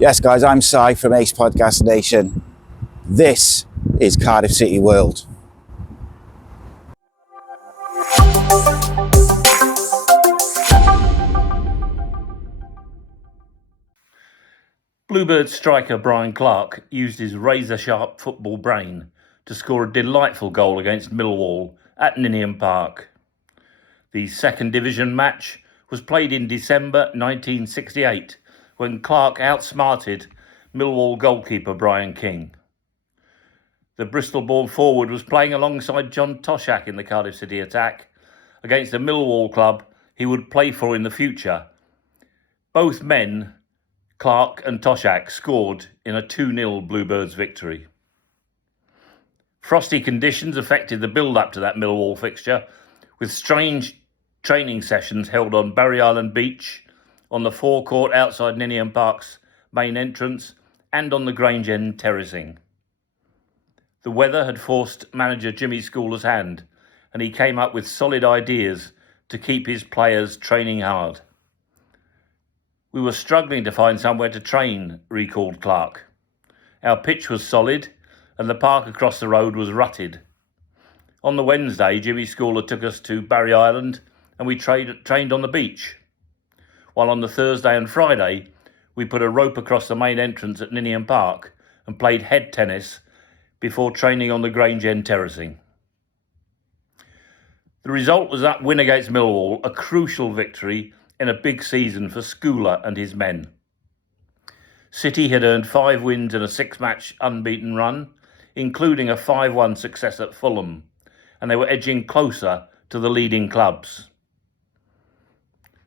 Yes, guys, I'm Si from AcePodcastNation. This is Cardiff City World. Bluebirds striker Brian Clark used his razor-sharp football brain to score a delightful goal against Millwall at Ninian Park. The second division match was played in December 1968 when Clark outsmarted Millwall goalkeeper Brian King. The Bristol-born forward was playing alongside John Toshak in the Cardiff City attack against a Millwall club he would play for in the future. Both men, Clark and Toshak, scored in a 2-0 Bluebirds victory. Frosty conditions affected the build-up to that Millwall fixture, with strange training sessions held on Barry Island Beach, on the forecourt outside Ninian Park's main entrance, and on the Grange End terracing. The weather had forced manager Jimmy Schooler's hand, and he came up with solid ideas to keep his players training hard. We were struggling to find somewhere to train, recalled Clark. Our pitch was solid, and the park across the road was rutted. On the Wednesday, Jimmy Schooler took us to Barry Island, and we trained on the beach. While on the Thursday and Friday, we put a rope across the main entrance at Ninian Park and played head tennis before training on the Grange End terracing. The result was that win against Millwall, a crucial victory in a big season for Schooler and his men. City had earned 5 wins in a 6-match unbeaten run, including a 5-1 success at Fulham, and they were edging closer to the leading clubs.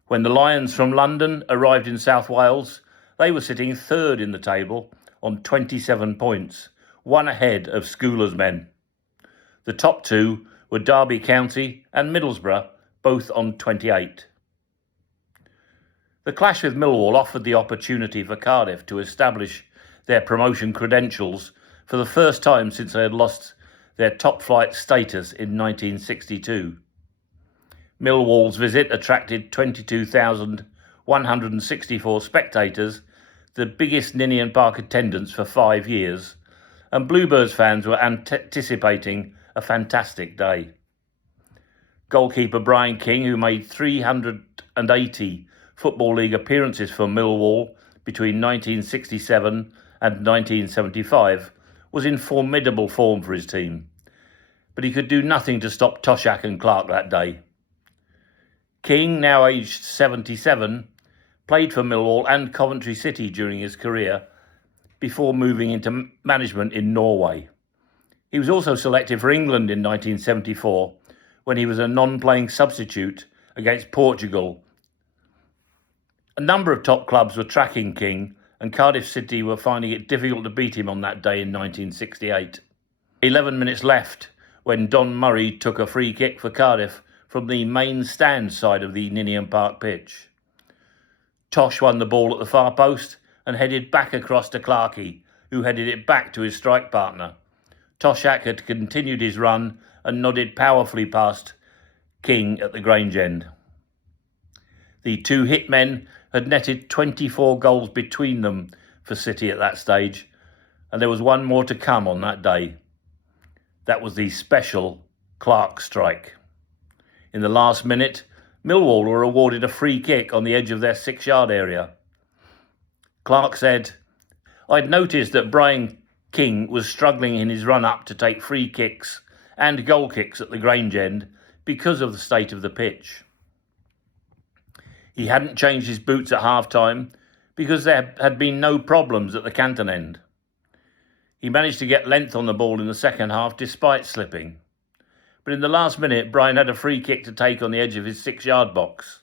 When the Lions from London arrived in South Wales, they were sitting third in the table on 27 points, one ahead of Schooler's men. The top two were Derby County and Middlesbrough, both on 28. The clash with Millwall offered the opportunity for Cardiff to establish their promotion credentials for the first time since they had lost their top-flight status in 1962. Millwall's visit attracted 22,164 spectators, the biggest Ninian Park attendance for 5 years, and Bluebirds fans were anticipating a fantastic day. Goalkeeper Brian King, who made 380 Football League appearances for Millwall between 1967 and 1975, was in formidable form for his team, but he could do nothing to stop Toshak and Clark that day. King, now aged 77, played for Millwall and Coventry City during his career before moving into management in Norway. He was also selected for England in 1974 when he was a non-playing substitute against Portugal. A number of top clubs were tracking King, and Cardiff City were finding it difficult to beat him on that day in 1968. 11 minutes left when Don Murray took a free kick for Cardiff from the main stand side of the Ninian Park pitch. Tosh won the ball at the far post and headed back across to Clarkey, who headed it back to his strike partner. Toshak had continued his run and nodded powerfully past King at the Grange End. The two hitmen had netted 24 goals between them for City at that stage, and there was one more to come on that day. That was the special Clark strike. In the last minute, Millwall were awarded a free kick on the edge of their 6-yard area. Clark said, "I'd noticed that Brian King was struggling in his run-up to take free kicks and goal kicks at the Grange End because of the state of the pitch. He hadn't changed his boots at half-time because there had been no problems at the Canton end. He managed to get length on the ball in the second half despite slipping. But in the last minute, Brian had a free kick to take on the edge of his 6-yard box.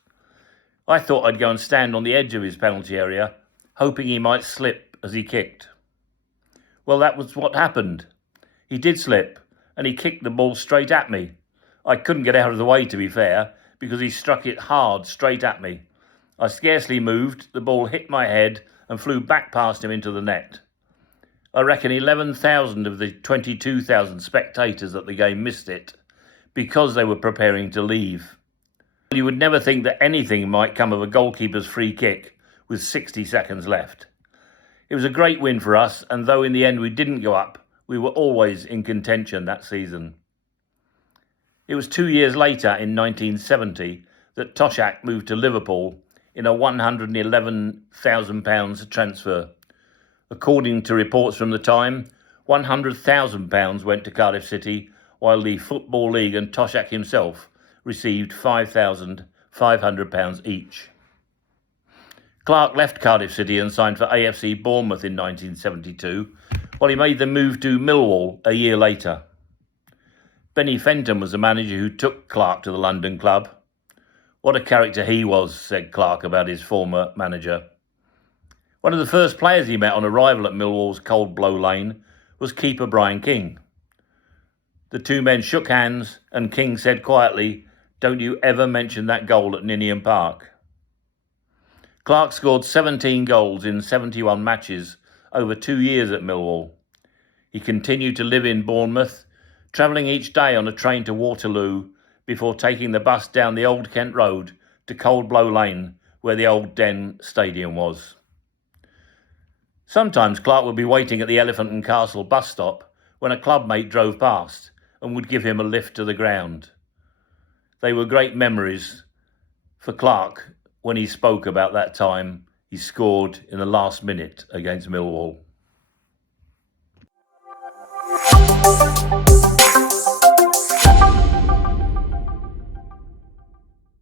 I thought I'd go and stand on the edge of his penalty area, hoping he might slip as he kicked. Well, that was what happened. He did slip, and he kicked the ball straight at me. I couldn't get out of the way, to be fair, because he struck it hard straight at me. I scarcely moved, the ball hit my head and flew back past him into the net. I reckon 11,000 of the 22,000 spectators at the game missed it because they were preparing to leave. You would never think that anything might come of a goalkeeper's free kick with 60 seconds left. It was a great win for us, and though in the end we didn't go up, we were always in contention that season. It was 2 years later, in 1970, that Toshak moved to Liverpool in a £111,000 transfer. According to reports from the time, £100,000 went to Cardiff City, while the Football League and Toshak himself received £5,500 each. Clark left Cardiff City and signed for AFC Bournemouth in 1972, while he made the move to Millwall a year later. Benny Fenton was the manager who took Clark to the London club. "What a character he was," said Clark about his former manager. One of the first players he met on arrival at Millwall's Cold Blow Lane was keeper Brian King. The two men shook hands and King said quietly, "Don't you ever mention that goal at Ninian Park." Clark scored 17 goals in 71 matches over 2 years at Millwall. He continued to live in Bournemouth, travelling each day on a train to Waterloo before taking the bus down the Old Kent Road to Cold Blow Lane, where the old Den Stadium was. Sometimes Clark would be waiting at the Elephant and Castle bus stop when a clubmate drove past and would give him a lift to the ground. They were great memories for Clark when he spoke about that time he scored in the last minute against Millwall.